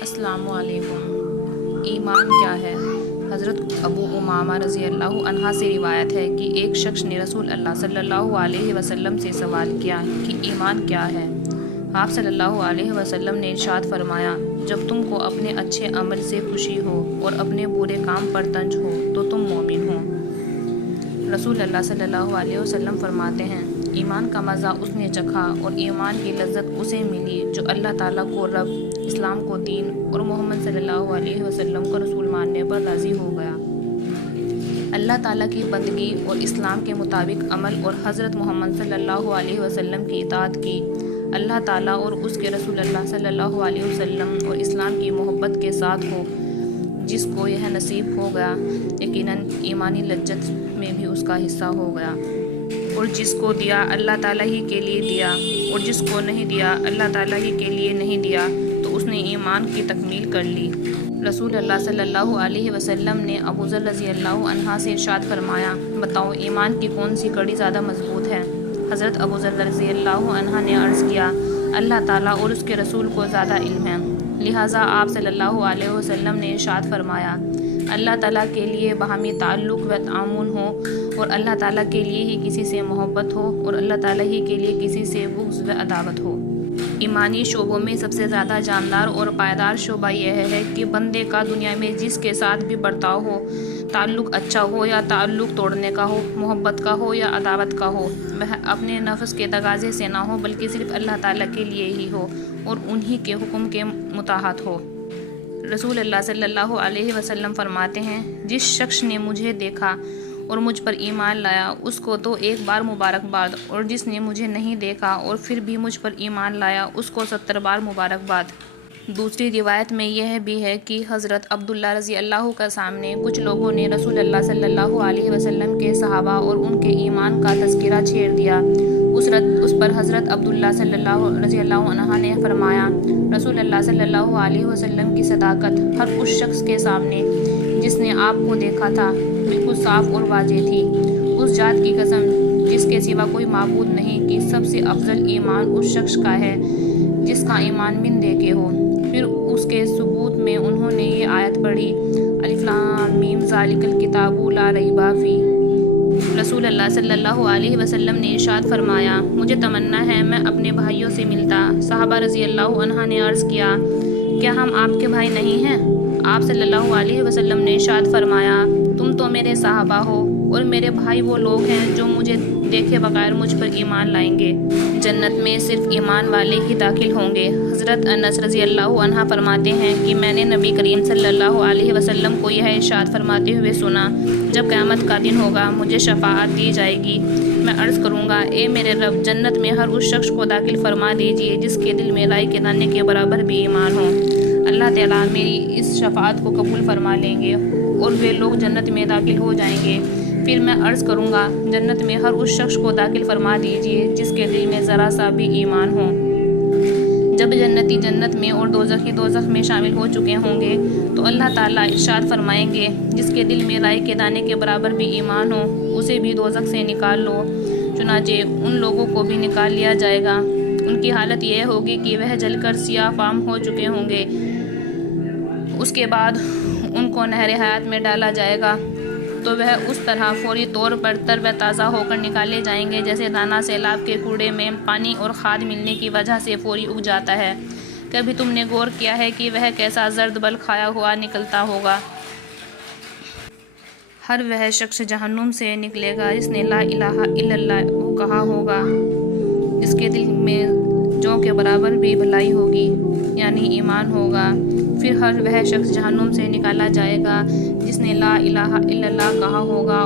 السلام علیکم۔ ایمان کیا ہے؟ حضرت ابو امامہ رضی اللہ عنہ سے روایت ہے کہ ایک شخص نے رسول اللہ صلی اللہ علیہ وسلم سے سوال کیا کہ ایمان کیا ہے؟ آپ صلی اللہ علیہ وسلم نے ارشاد فرمایا، جب تم کو اپنے اچھے عمل سے خوشی ہو اور اپنے برے کام پر طنز ہو تو تم مومن ہو۔ رسول اللہ صلی اللہ علیہ وسلم فرماتے ہیں، ایمان کا مزہ اس نے چکھا اور ایمان کی لذت اسے ملی جو اللہ تعالیٰ کو رب، اسلام کو دین اور محمد صلی اللہ علیہ وسلم کو رسول ماننے پر راضی ہو گیا۔ اللہ تعالیٰ کی بندگی اور اسلام کے مطابق عمل اور حضرت محمد صلی اللہ علیہ وسلم کی اطاعت کی، اللہ تعالیٰ اور اس کے رسول اللہ صلی اللہ علیہ وسلم اور اسلام کی محبت کے ساتھ ہو۔ جس کو یہ نصیب ہو گیا یقیناً ایمانی لذت میں بھی اس کا حصہ ہو گیا، اور جس کو دیا اللہ تعالیٰ ہی کے لیے دیا، اور جس کو نہیں دیا اللہ تعالیٰ ہی کے لیے نہیں دیا تو اس نے ایمان کی تکمیل کر لی۔ رسول اللہ صلی اللہ علیہ وسلم نے ابو ذر رضی اللہ عنہ سے ارشاد فرمایا، بتاؤ ایمان کی کون سی کڑی زیادہ مضبوط ہے؟ حضرت ابو ذر رضی اللہ عنہ نے عرض کیا، اللہ تعالیٰ اور اس کے رسول کو زیادہ علم ہے۔ لہٰذا آپ صلی اللہ علیہ وسلم نے ارشاد فرمایا، اللہ تعالیٰ کے لیے باہمی تعلق و تعاون ہو اور اللہ تعالیٰ کے لیے ہی کسی سے محبت ہو اور اللہ تعالیٰ ہی کے لیے کسی سے بغض و عداوت ہو۔ ایمانی شعبوں میں سب سے زیادہ جاندار اور پائیدار شعبہ یہ ہے کہ بندے کا دنیا میں جس کے ساتھ بھی برتاؤ ہو، تعلق اچھا ہو یا تعلق توڑنے کا ہو، محبت کا ہو یا عداوت کا ہو، وہ اپنے نفس کے تقاضے سے نہ ہو بلکہ صرف اللہ تعالیٰ کے لیے ہی ہو اور انہی کے حکم کے مطابق ہو۔ رسول اللہ صلی اللہ علیہ وسلم فرماتے ہیں، جس شخص نے مجھے دیکھا اور مجھ پر ایمان لایا اس کو تو ایک بار مبارکباد، اور جس نے مجھے نہیں دیکھا اور پھر بھی مجھ پر ایمان لایا اس کو 70 بار مبارکباد۔ دوسری روایت میں یہ بھی ہے کہ حضرت عبداللہ رضی اللہ کے سامنے کچھ لوگوں نے رسول اللہ صلی اللہ علیہ وسلم کے صحابہ اور ان کے ایمان کا تذکرہ چھیڑ دیا۔ اس پر حضرت عبداللہ رضی اللہ عنہ نے فرمایا، رسول اللہ صلی اللہ علیہ وسلم کی صداقت ہر اس شخص کے سامنے جس نے آپ کو دیکھا تھا بالکل صاف اور واضح تھی۔ اس ذات کی قسم جس کے سوا کوئی معبود نہیں کہ سب سے افضل ایمان اس شخص کا ہے جس کا ایمان من دیکھے ہو۔ پھر اس کے ثبوت میں انہوں نے یہ آیت پڑھی، الف لام میم ذالک الکتاب لا ریب فیہ۔ رسول اللہ صلی اللہ علیہ وسلم نے ارشاد فرمایا، مجھے تمنا ہے میں اپنے بھائیوں سے ملتا۔ صحابہ رضی اللہ عنہ نے عرض کیا، کیا ہم آپ کے بھائی نہیں ہیں؟ آپ صلی اللہ علیہ وسلم نے ارشاد فرمایا، تم تو میرے صحابہ ہو اور میرے بھائی وہ لوگ ہیں جو مجھے دیکھے بغیر مجھ پر ایمان لائیں گے۔ جنت میں صرف ایمان والے ہی داخل ہوں گے۔ حضرت انس رضی اللہ عنہ فرماتے ہیں کہ میں نے نبی کریم صلی اللہ علیہ وسلم کو یہ ارشاد فرماتے ہوئے سنا، جب قیامت کا دن ہوگا مجھے شفاعت دی جائے گی، میں عرض کروں گا، اے میرے رب، جنت میں ہر اس شخص کو داخل فرما دیجیے جس کے دل میں رائی کے دانے کے برابر بھی ایمان ہو۔ اللہ تعالیٰ میری اس شفاعت کو قبول فرما لیں گے اور وہ لوگ جنت میں داخل ہو جائیں گے۔ پھر میں عرض کروں گا، جنت میں ہر اس شخص کو داخل فرما دیجیے جس کے دل میں ذرا سا بھی ایمان ہو۔ جب جنتی جنت میں اور دوزخی دوزخ میں شامل ہو چکے ہوں گے تو اللہ تعالیٰ ارشاد فرمائیں گے، جس کے دل میں رائی کے دانے کے برابر بھی ایمان ہو اسے بھی دوزخ سے نکال لو۔ چنانچہ ان لوگوں کو بھی نکال لیا جائے گا۔ ان کی حالت یہ ہوگی کہ وہ جل کر سیاہ فام ہو چکے ہوں گے۔ اس کے بعد ان کو نہر حیات میں ڈالا جائے گا تو وہ اس طرح فوری طور پر تر و تازہ ہو کر نکالے جائیں گے جیسے دانہ سیلاب کے کوڑے میں پانی اور کھاد ملنے کی وجہ سے فوری اگ جاتا ہے۔ کبھی تم نے غور کیا ہے کہ وہ کیسا زرد بل کھایا ہوا نکلتا ہوگا؟ ہر وہ شخص جہنم سے نکلے گا جس نے لا الہ الا اللہ کہا ہوگا، جس کے دل میں جو کے برابر بھی بھلائی ہوگی یعنی ایمان ہوگا۔ پھر ہر وہ شخص جہنم سے نکالا جائے گا جس نے لا الہ الا اللہ کہا ہوگا